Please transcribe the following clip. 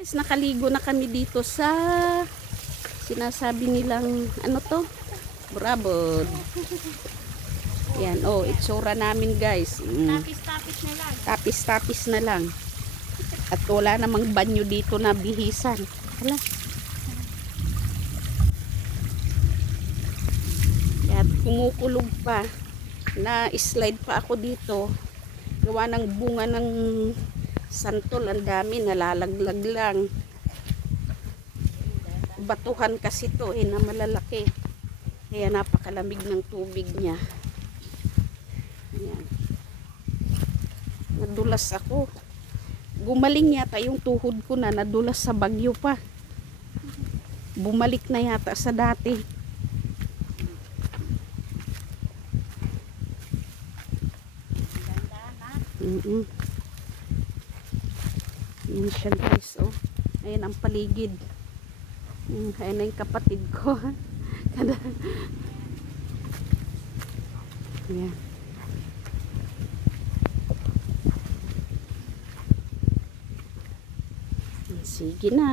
Guys, nakaligo na kami dito sa sinasabi nilang ano to? Brabod. Yan, oh, itsura namin guys. Tapis-tapis na lang. Tapis-tapis na lang. At wala namang banyo dito na bihisan. Hala. Yan, kumukulog pa. Na-slide pa ako dito. Gawa ng bunga ng santol, ang dami, nalalaglag lang. Batuhan kasi to na malalaki. Kaya napakalamig ng tubig niya. Ayan. Nadulas ako. Gumaling yata yung tuhod ko na nadulas sa bagyo pa. Bumalik na yata sa dati. Yan siya guys, oh. Ayan ang paligid. Ayan na yung kapatid ko. Ayan. Sige na.